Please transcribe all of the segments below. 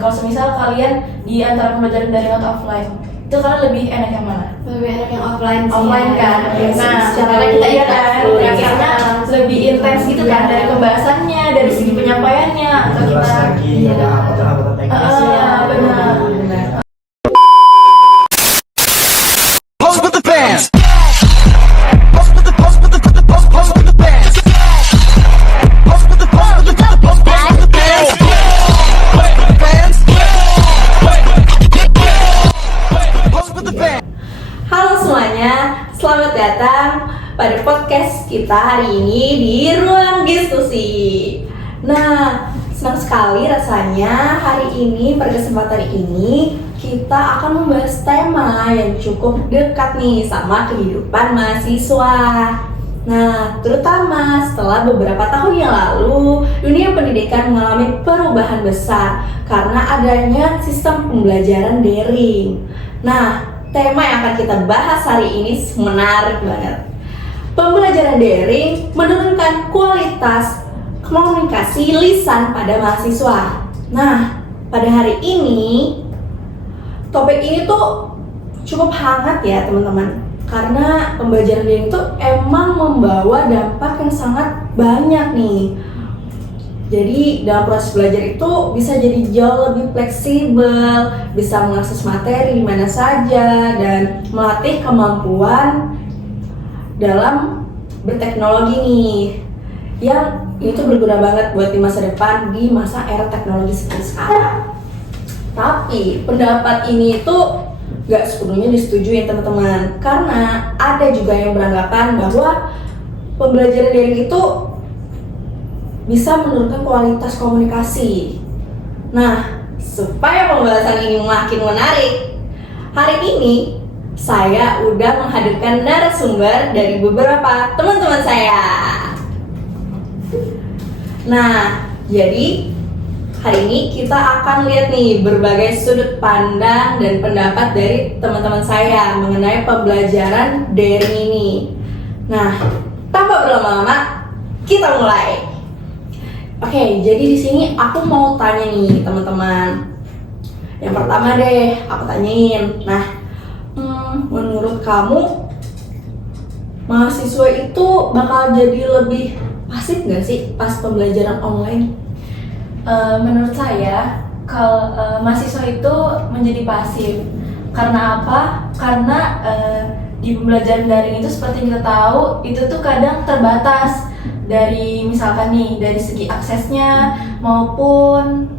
Kalau semisal kalian di antara pembelajaran daring atau offline, itu kalian lebih enak yang mana? Lebih enak yang offline sih. Offline kan? Nah, karena kita iya kan, karena lebih intens gitu kan dari pembahasannya, dari segi penyampaiannya, atau jelas kita lagi ada apa-apa teknisnya. benar. Pose with the fans. Pose with the pose with the pose pose with the fans. Pose with the pose with the pose pose with the fans. Pose with the fans. Pose with the fans. Halo semuanya, selamat datang pada podcast kita hari ini di Ruang Diskusi. Nah, senang sekali rasanya hari ini pada kesempatan ini kita akan membahas tema yang cukup dekat nih sama kehidupan mahasiswa. Nah, terutama setelah beberapa tahun yang lalu, dunia pendidikan mengalami perubahan besar karena adanya sistem pembelajaran daring. Nah, tema yang akan kita bahas hari ini menarik banget. Pembelajaran daring menurunkan kualitas komunikasi lisan pada mahasiswa. Nah, pada hari ini topik ini tuh cukup hangat ya teman-teman, karena pembelajaran daring itu emang membawa dampak yang sangat banyak nih. Jadi dalam proses belajar itu bisa jadi jauh lebih fleksibel, bisa mengakses materi di mana saja, dan melatih kemampuan dalam berteknologi nih, yang itu berguna banget buat di masa depan, di masa era teknologi seperti sekarang. Tapi pendapat ini tuh gak sepenuhnya disetujui teman-teman, karena ada juga yang beranggapan bahwa pembelajaran daring itu bisa menurunkan kualitas komunikasi. Nah, supaya pembahasan ini makin menarik, hari ini saya udah menghadirkan narasumber dari beberapa teman-teman saya. Nah, jadi hari ini kita akan lihat nih berbagai sudut pandang dan pendapat dari teman-teman saya mengenai pembelajaran daring ini. Nah, tanpa berlama-lama, kita mulai. Oke, jadi di sini aku mau tanya nih teman-teman. Yang pertama deh, aku tanyain. Nah, menurut kamu mahasiswa itu bakal jadi lebih pasif nggak sih pas pembelajaran online? Menurut saya, kalau mahasiswa itu menjadi pasif. Karena apa? Karena di pembelajaran daring itu seperti yang kita tahu, itu tuh kadang terbatas dari misalkan nih dari segi aksesnya maupun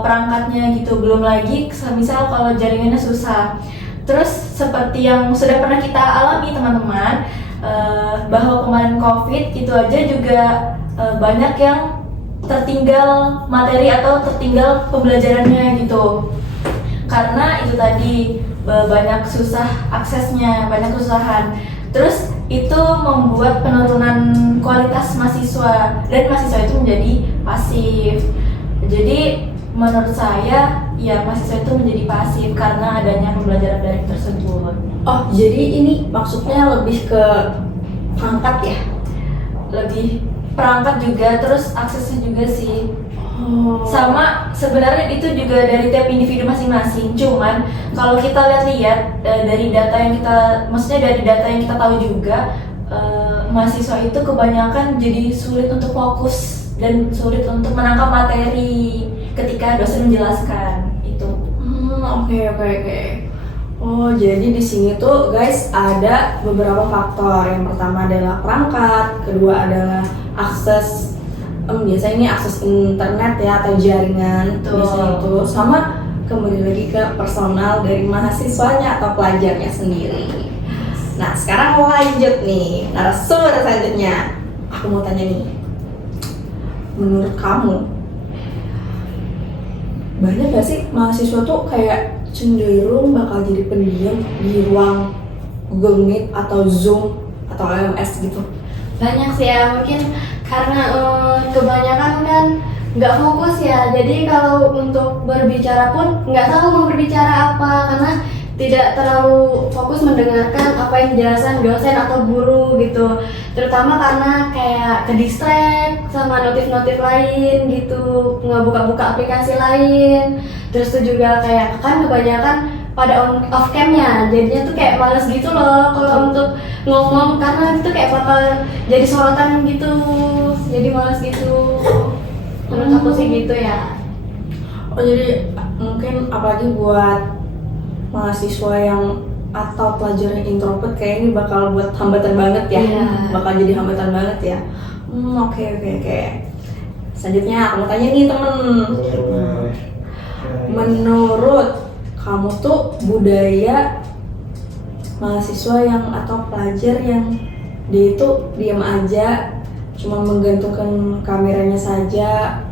perangkatnya gitu. Belum lagi misal kalau jaringannya susah. Terus seperti yang sudah pernah kita alami teman-teman, bahwa kemarin COVID itu aja juga banyak yang tertinggal materi atau tertinggal pembelajarannya gitu, karena itu tadi banyak susah aksesnya, banyak kesusahan. Terus itu membuat penurunan kualitas mahasiswa, dan mahasiswa itu menjadi pasif. Jadi menurut saya ya mahasiswa itu menjadi pasif karena adanya pembelajaran daring tersebut. Oh, jadi ini maksudnya lebih ke perangkat ya? Lebih perangkat juga, terus aksesnya juga sih. Sama sebenarnya itu juga dari tiap individu masing-masing. Cuman kalau kita lihat dari data yang kita, maksudnya dari data yang kita tahu juga, mahasiswa itu kebanyakan jadi sulit untuk fokus dan sulit untuk menangkap materi ketika dosen menjelaskan itu. Oke. Oh, jadi di sini tuh guys ada beberapa faktor. Yang pertama adalah perangkat, kedua adalah akses, biasanya ini akses internet ya atau jaringan. Betul. Biasanya itu sama kembali lagi ke personal dari mahasiswanya atau pelajarnya sendiri. Nah, sekarang lanjut nih narasumber selanjutnya. Aku mau tanya nih, menurut kamu banyak gak sih mahasiswa tuh kayak cenderung bakal jadi pendiam di ruang Google Meet atau Zoom atau LMS gitu? Banyak sih ya, mungkin karena kebanyakan kan nggak fokus ya, jadi kalau untuk berbicara pun nggak tahu mau berbicara apa, karena tidak terlalu fokus mendengarkan apa yang dijelasan dosen atau guru gitu, terutama karena kayak ke distract sama notif-notif lain gitu, nggak buka-buka aplikasi lain. Terus tuh juga kayak kan kebanyakan pada off camnya, jadinya tuh kayak males gitu loh kalau untuk ngomong karena itu kayak bakal jadi sorotan gitu, jadi males gitu. Menurut aku sih gitu ya. Oh jadi mungkin apalagi buat mahasiswa yang atau pelajar yang introvert kayak ini bakal buat hambatan banget ya. Iya. Bakal jadi hambatan banget ya. Oke. Selanjutnya aku mau tanya nih temen. Boleh. Menurut kamu tuh budaya mahasiswa yang atau pelajar yang dia itu diam aja, cuma menggantungkan kameranya saja,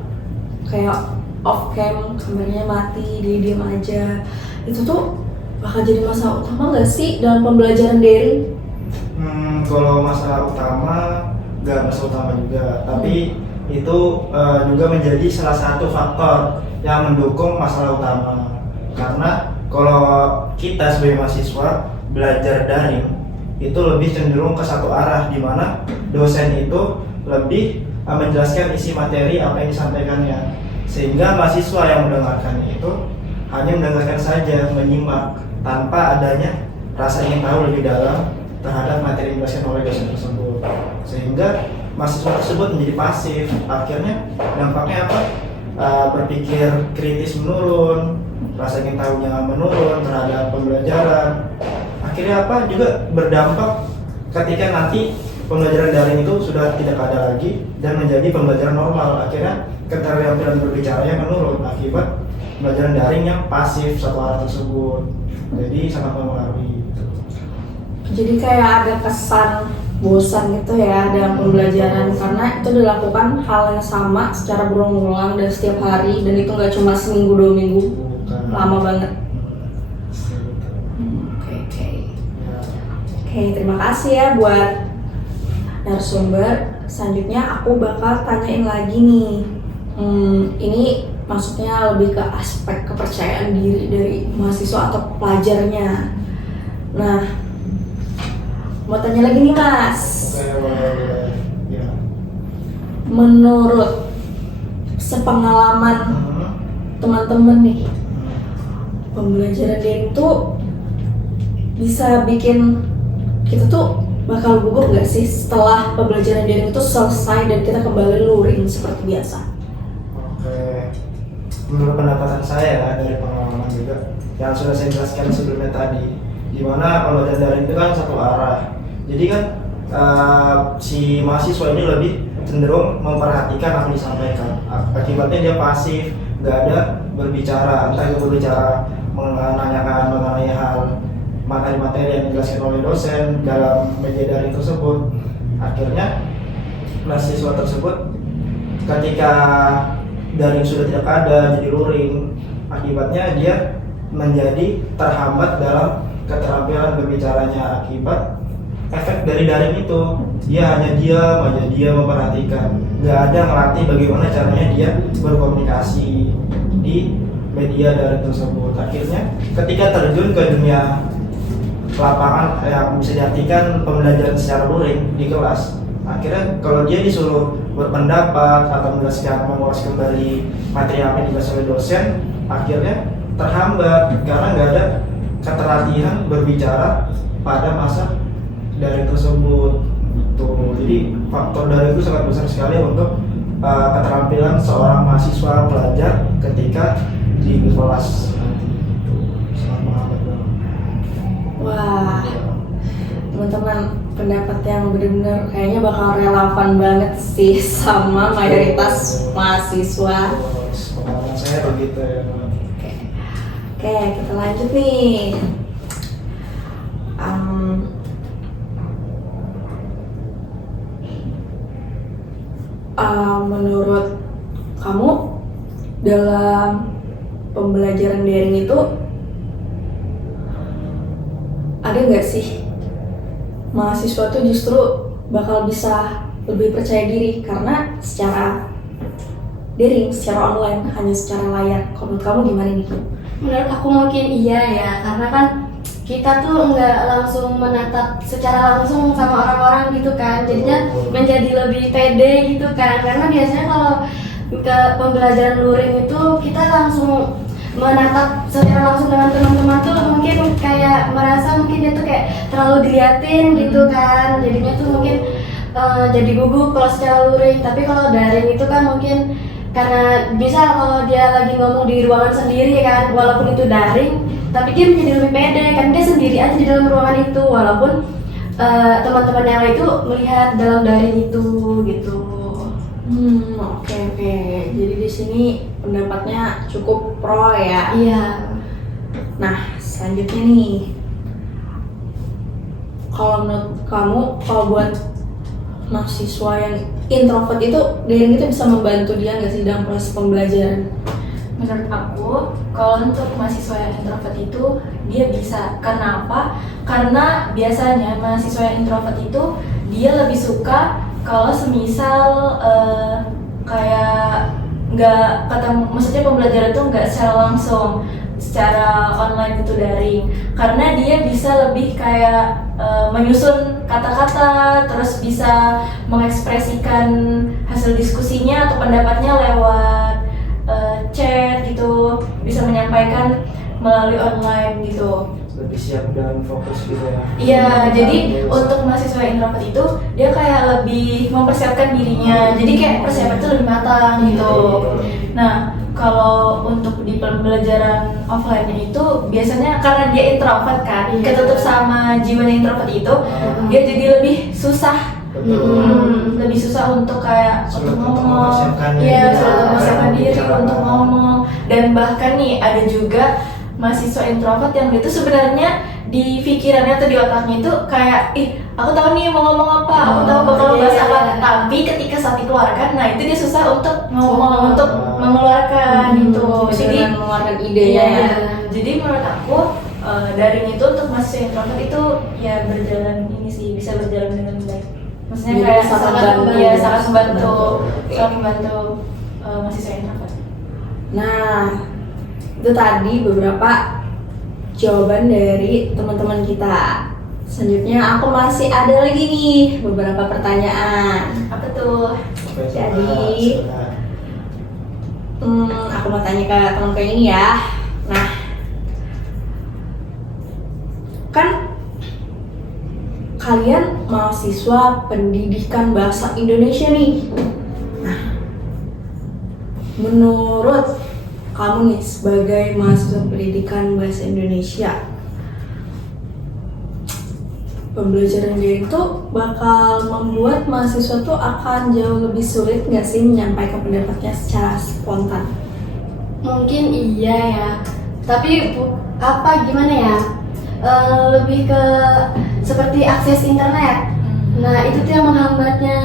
kayak off cam, kameranya mati, dia diam aja, itu tuh bakal jadi masalah utama nggak sih dalam pembelajaran daring? Kalau masalah utama, nggak masalah utama juga, tapi itu juga menjadi salah satu faktor yang mendukung masalah utama. Karena kalau kita sebagai mahasiswa belajar daring itu lebih cenderung ke satu arah, di mana dosen itu lebih menjelaskan isi materi apa yang disampaikannya, sehingga mahasiswa yang mendengarkan itu hanya mendengarkan saja, menyimak tanpa adanya rasa ingin tahu lebih dalam terhadap materi yang dijelaskan oleh dosen tersebut, sehingga mahasiswa tersebut menjadi pasif. Akhirnya dampaknya apa? Berpikir kritis menurun, rasa ingin tahunya menurun terhadap pembelajaran. Akhirnya apa? Juga berdampak ketika nanti pembelajaran daring itu sudah tidak ada lagi dan menjadi pembelajaran normal. Akhirnya keterampilan berbicaranya menurun akibat pembelajaran daring yang pasif satu arah tersebut. Jadi sangat mempengaruhi. Jadi kayak ada kesan bosan gitu ya dalam pembelajaran karena itu dilakukan hal yang sama secara berulang-ulang dan setiap hari, dan itu nggak cuma seminggu 2 minggu, lama banget. Oke, terima kasih ya buat narasumber. Selanjutnya aku bakal tanyain lagi nih. Ini maksudnya lebih ke aspek kepercayaan diri dari mahasiswa atau pelajarnya. Nah, mau tanya lagi nih Mas. Ya. Menurut sepengalaman teman-teman nih, pembelajaran daring tuh bisa bikin kita tuh bakal gugup gak sih setelah pembelajaran daring itu selesai dan kita kembali luring seperti biasa? Oke, menurut pendapatan saya dari pengalaman juga yang sudah saya jelaskan sebelumnya tadi, di mana pembelajaran daring itu kan satu arah. Jadi kan si mahasiswa ini lebih cenderung memperhatikan apa yang disampaikan. Akibatnya dia pasif, nggak ada berbicara, entah itu berbicara menanyakan mengenai hal materi-materi yang dijelaskan oleh dosen dalam media daring tersebut. Akhirnya mahasiswa tersebut ketika daring sudah tidak ada, jadi luring. Akibatnya dia menjadi terhambat dalam keterampilan berbicaranya akibat efek dari daring itu. Dia hanya diam memperhatikan, nggak ada ngelatih bagaimana caranya dia berkomunikasi di media daring tersebut. Akhirnya ketika terjun ke dunia lapangan yang bisa diartikan pembelajaran secara luring di kelas, akhirnya kalau dia disuruh berpendapat atau mengulas kembali materi apa yang dijelaskan oleh dosen, akhirnya terhambat karena nggak ada keterlatihan berbicara pada masa daring tersebut. Tuh, jadi faktor daring itu sangat besar sekali untuk keterampilan seorang mahasiswa pelajar ketika di kelas nanti. Sangat menghambat banget. Wah, teman-teman, pendapat yang benar-benar kayaknya bakal relevan banget sih sama mayoritas mahasiswa. Pengalaman saya begitu ya. Oke, kita lanjut nih. Menurut kamu dalam pembelajaran daring itu ada nggak sih mahasiswa tuh justru bakal bisa lebih percaya diri karena secara daring, secara online, hanya secara layar? Kalau menurut kamu gimana nih? Menurut aku mungkin iya ya, karena kan kita tuh nggak langsung menatap secara langsung sama orang-orang gitu kan, jadinya menjadi lebih pede gitu kan, karena biasanya kalau ke pembelajaran luring itu kita langsung menatap secara langsung dengan teman-teman tuh mungkin kayak merasa mungkin dia tuh kayak terlalu diliatin gitu kan, jadinya tuh mungkin jadi gugup kalau secara luring. Tapi kalau daring itu kan mungkin karena bisa kalau dia lagi ngomong di ruangan sendiri kan, walaupun itu daring tapi dia menjadi lebih pede kan, dia sendiri aja di dalam ruangan itu walaupun teman-teman yang lain itu melihat dalam daring itu gitu. Oke. Jadi di sini pendapatnya cukup pro ya. Iya. Nah, selanjutnya nih, kalau menurut kamu, kalau buat mahasiswa yang introvert itu, daring itu bisa membantu dia nggak sih dalam proses pembelajaran? Menurut aku, kalau untuk mahasiswa yang introvert itu dia bisa. Karena apa? Karena biasanya mahasiswa yang introvert itu dia lebih suka kalau semisal kayak nggak ketemu, maksudnya pembelajaran itu nggak secara langsung, secara online itu daring. Karena dia bisa lebih kayak menyusun kata-kata, terus bisa mengekspresikan hasil diskusinya atau pendapatnya lewat chat gitu, bisa menyampaikan melalui online gitu. Lebih siap dan fokus gitu ya. Iya, jadi untuk mahasiswa introvert itu dia kayak lebih mempersiapkan dirinya, jadi kayak persiapan itu lebih matang gitu. Nah, kalau untuk di pembelajaran offline itu biasanya karena dia introvert kan, ketutup sama jiwanya introvert itu, dia jadi lebih susah. Lebih susah untuk kayak untuk ngomong, iya, sulit mempersiapkan diri untuk ngomong. Dan bahkan nih ada juga mahasiswa introvert yang dia tuh sebenarnya di pikirannya atau di otaknya itu kayak, aku tahu nih mau ngomong apa, aku tahu bakal bahas apa, tapi ketika saat dikeluarkan, nah itu dia susah untuk ngomong, untuk mengeluarkan itu. Jadi mengeluarkan idenya ya. Jadi menurut aku daring itu untuk mahasiswa introvert itu ya berjalan ini sih, bisa berjalan dengan baik. Maksudnya Jadi kayak sangat sangat membantu. ya, sangat membantu, Oke. sangat membantu mahasiswa introvert. Nah, itu tadi beberapa jawaban dari teman-teman kita. Selanjutnya aku masih ada lagi nih beberapa pertanyaan. Apa tuh? Jadi, aku mau tanya ke temanku yang ini ya. Nah, kan kalian mahasiswa pendidikan bahasa Indonesia nih. Nah, menurut kamu nih sebagai mahasiswa pendidikan bahasa Indonesia, pembelajaran daring itu bakal membuat mahasiswa tuh akan jauh lebih sulit nggak sih menyampaikan pendapatnya secara spontan? Mungkin iya ya, tapi gimana ya, lebih ke seperti akses internet. Nah itu tuh yang menghambatnya,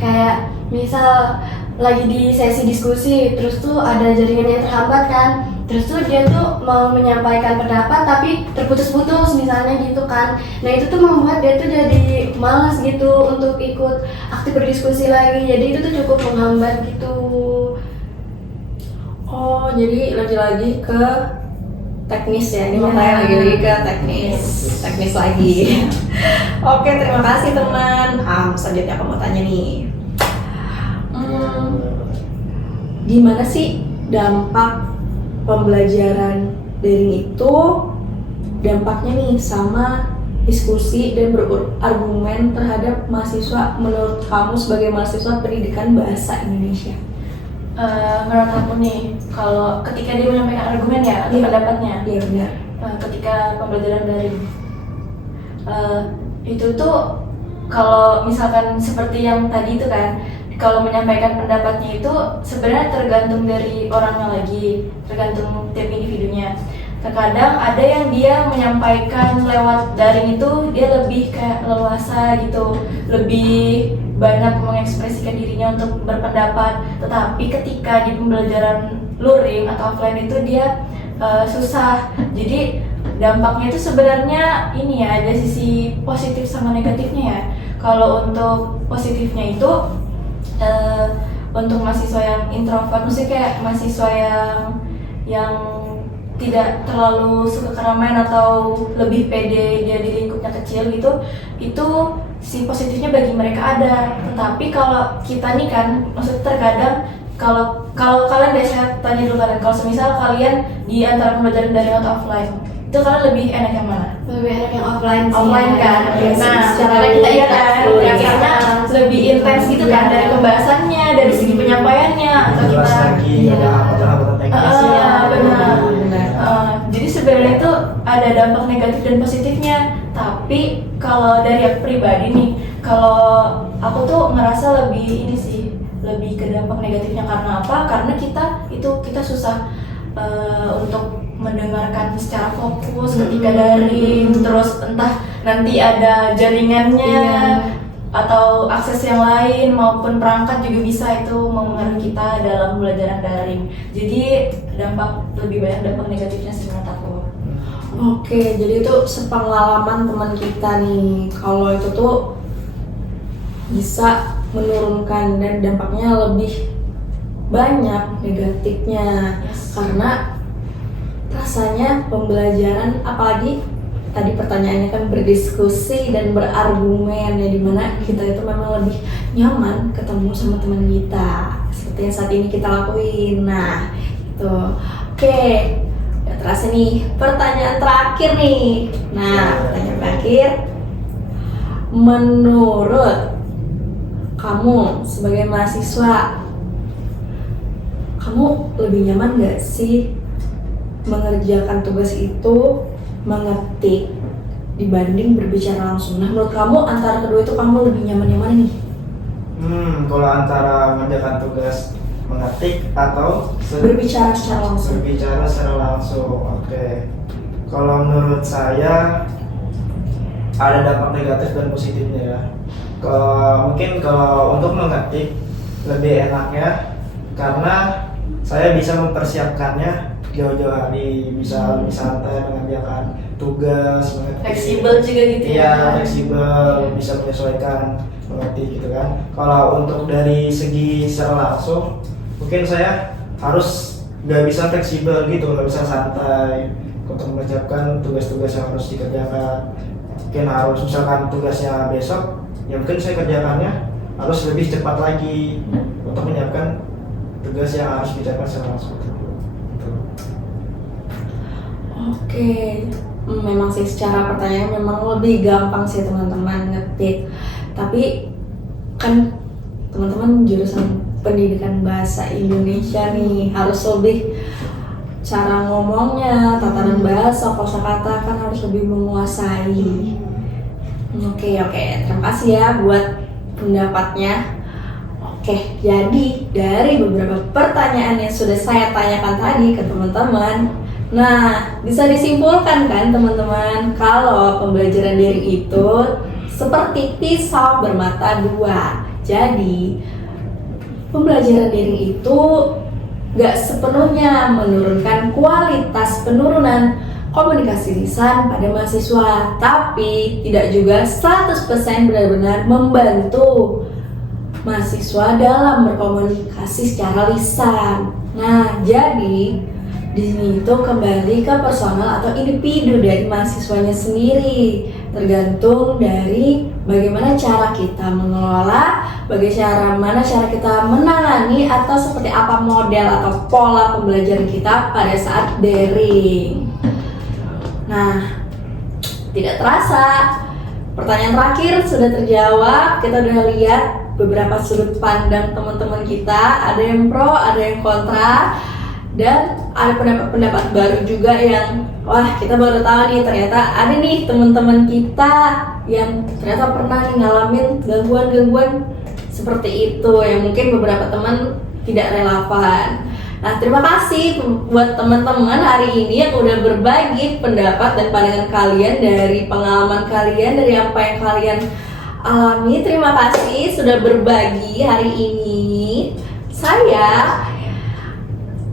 kayak misal lagi di sesi diskusi, terus tuh ada jaringan yang terhambat kan, terus tuh dia tuh mau menyampaikan pendapat tapi terputus-putus misalnya gitu kan. Nah itu tuh membuat dia tuh jadi malas gitu untuk ikut aktif berdiskusi lagi, jadi itu tuh cukup menghambat gitu. Oh, jadi lagi-lagi ke teknis ya, ini Iya. makanya lagi-lagi ke teknis lagi. Oke, terima kasih teman. Selanjutnya aku mau tanya nih, gimana sih dampak pembelajaran daring itu, dampaknya nih sama diskusi dan berargumen terhadap mahasiswa menurut kamu sebagai mahasiswa pendidikan bahasa Indonesia? Menurut aku nih, kalau ketika dia menyampaikan argumen ya atau pendapatnya, Iya benar. ketika pembelajaran daring itu tuh kalau misalkan seperti yang tadi itu kan, kalau menyampaikan pendapatnya itu sebenarnya tergantung dari orangnya lagi, tergantung tiap individunya. Terkadang ada yang dia menyampaikan lewat daring itu dia lebih kayak leluasa gitu, lebih banyak mengekspresikan dirinya untuk berpendapat. Tetapi ketika di pembelajaran luring atau offline itu dia susah. Jadi dampaknya itu sebenarnya ini ya, ada sisi positif sama negatifnya ya. Kalau untuk positifnya itu untuk mahasiswa yang introvert, maksudnya kayak mahasiswa yang tidak terlalu suka keramaian atau lebih pede dia di lingkupnya kecil gitu, itu si positifnya bagi mereka ada. Tetapi kalau kita nih kan, maksudnya terkadang kalau kalian deh, saya tanya dulu kalian, kalau semisal kalian di antara pembelajaran daring atau offline, itu kalian lebih enak yang mana? Lebih enak yang offline sih. Offline kan? Ya, Nah, secara kita iya intens kan? dulu, Ya, ya. karena lebih intens gitu kan, dari pembahasannya, dari segi penyampaiannya, atau jelas kita lagi ada hambatan-hambatan teknis ya. benar. Benar. Jadi sebenarnya itu ada dampak negatif dan positifnya. Tapi kalau dari aku pribadi nih, kalau aku tuh ngerasa lebih ini sih, lebih ke dampak negatifnya. Karena apa? Karena kita susah untuk mendengarkan secara fokus ketika daring, terus entah nanti ada jaringannya atau akses yang lain maupun perangkat juga bisa itu mempengaruhi kita dalam pembelajaran daring. Jadi lebih banyak dampak negatifnya sih menurut aku. Oke, jadi itu sepengalaman teman kita nih. Kalau itu tuh bisa menurunkan dan dampaknya lebih banyak negatifnya. Yes. Karena rasanya pembelajaran, apalagi tadi pertanyaannya kan berdiskusi dan berargumen, ya dimana kita itu memang lebih nyaman ketemu sama teman kita seperti yang saat ini kita lakuin. Nah itu oke, udah terasa nih pertanyaan terakhir nih. Nah pertanyaan terakhir, menurut kamu sebagai mahasiswa, kamu lebih nyaman gak sih mengerjakan tugas itu mengetik dibanding berbicara langsung? Nah menurut kamu antara kedua itu kamu lebih nyaman yang mana nih? Kalau antara mengerjakan tugas mengetik atau Berbicara secara langsung. berbicara secara langsung. Oke. Kalau menurut saya ada dampak negatif dan positifnya ya. Mungkin kalau untuk mengetik lebih enaknya karena saya bisa mempersiapkannya jauh-jauh hari, bisa lebih santai mengerjakan tugas, mengetik. Fleksibel juga gitu Iya, ya. fleksibel, bisa menyesuaikan mengerti gitu kan. Kalau untuk dari segi secara langsung, mungkin saya harus nggak bisa fleksibel gitu, nggak bisa santai untuk mengerjakan tugas-tugas yang harus dikerjakan. Mungkin harus misalkan tugasnya besok, ya mungkin saya kerjakannya harus lebih cepat lagi untuk menyiapkan tugas yang harus dikerjakan secara langsung. Gitu. Oke, memang sih secara pertanyaan memang lebih gampang sih teman-teman ngetik. Tapi kan teman-teman jurusan pendidikan bahasa Indonesia nih harus lebih cara ngomongnya, tatanan bahasa, kosakata kan harus lebih menguasai. Oke, terima kasih ya buat pendapatnya. Oke, jadi dari beberapa pertanyaan yang sudah saya tanyakan tadi ke teman-teman, nah, bisa disimpulkan kan teman-teman kalau pembelajaran daring itu seperti pisau bermata dua. Jadi, pembelajaran daring itu gak sepenuhnya menurunkan kualitas penurunan komunikasi lisan pada mahasiswa, tapi tidak juga 100% benar-benar membantu mahasiswa dalam berkomunikasi secara lisan. Nah, jadi di sini itu kembali ke personal atau individu dari mahasiswanya sendiri, tergantung dari bagaimana cara kita mengelola, bagaimana cara kita menangani, atau seperti apa model atau pola pembelajaran kita pada saat daring. Nah, tidak terasa pertanyaan terakhir sudah terjawab. Kita udah lihat beberapa sudut pandang teman-teman kita, ada yang pro, ada yang kontra, dan ada pendapat-pendapat baru juga yang wah kita baru tahu nih, ternyata ada nih teman-teman kita yang ternyata pernah nih ngalamin gangguan-gangguan seperti itu yang mungkin beberapa teman tidak relevan. Nah, terima kasih buat teman-teman hari ini yang udah berbagi pendapat dan pandangan kalian dari pengalaman kalian, dari apa yang kalian alami. Terima kasih sudah berbagi hari ini.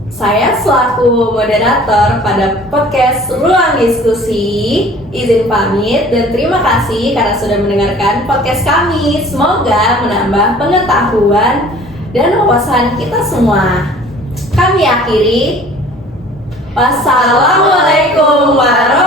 Saya selaku moderator pada podcast Ruang Diskusi izin pamit dan terima kasih karena sudah mendengarkan podcast kami. Semoga menambah pengetahuan dan wawasan kita semua. Kami akhiri. Wassalamualaikum warahmatullahi